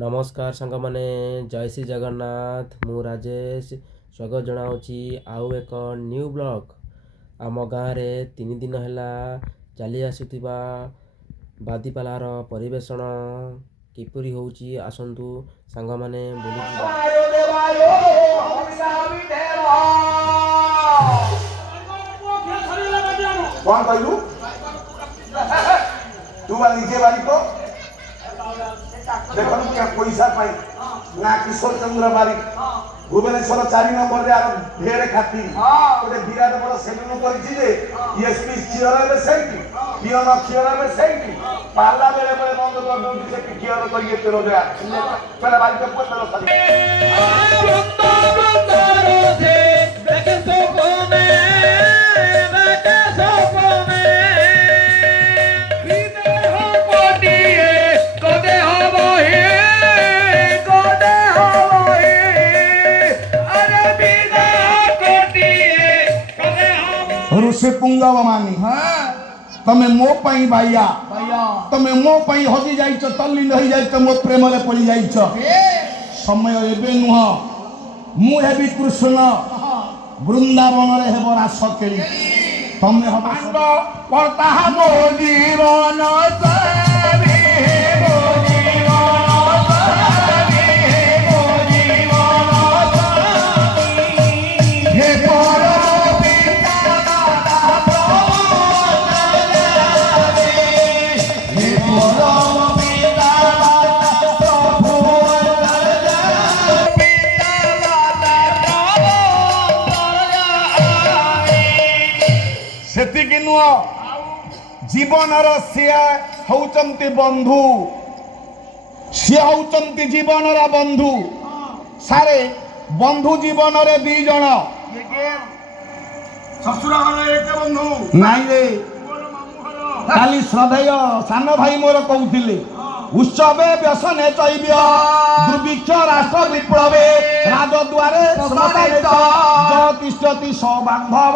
नमस्कार सांग मैंने जय श्री जगन्नाथ मु राजेश स्वागत जनाऊँगी आउ एक न्यू ब्लॉग आम गाँव में 3 दिन है चली आसुवा बादीपालार परिवेषण किपरि होउची आसंतु सांग मैंने कौन कहलु तू निजे बारी को देखो क्या पैसा पाई ना किशोर चंद्र बारिक भुवनेश्वर 4 नंबर रे ढेर खाती गोटे विराट बड़ सेलून करछि जे एसपी चियर रे सेठी पियन चियर रे सेठी पाला बेले बेले बंद कर दउछि से पिकियर करिए तेरो दे पहले बारी के पत्ता ऋषि पुंगव मानी तमे मो पई भाइया तमे मो पई हजी जाइछ तल्लीन होई जाइछ मो प्रेम रे पड़ी जाइछ समय एबे नुह मु हेबी कृष्ण वृंदावन रे हेब रास केली तमे हब पड़ता मो जीवन सारी मो जीवन सारी मो जीवन सारी हे सेतिक नुह जीवन सी होचंती बंधु सी होचंती जीवन बंधु सारे बंधु जीवन रे 2 जण नाई रे काली श्रद्धेय सान भाई मोर कहते उत्सवे व्यसने चैव्य दुर्भिक्ष राष्ट्र विप्लवे राजद्वारे तिष्ठति सबांधव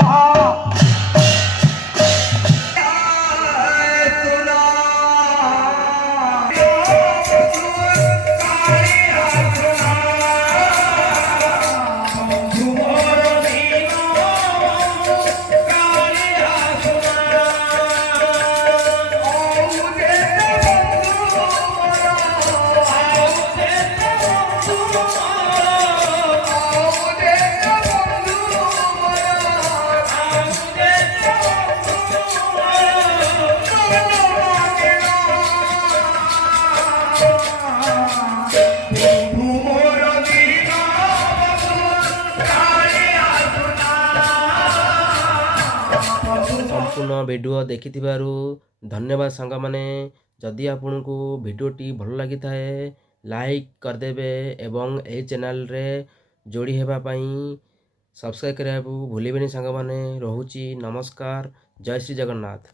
संपूर्ण वीडियो देखि धन्यवाद सांग माने जदि आपको वीडियोटी भल लगी थाए लाइक करदेबे एवं ए चैनल रे जोड़ी हेबा पई सब्सक्राइब करबा भूलिबेनी सांग माने। रहूची नमस्कार जय श्री जगन्नाथ।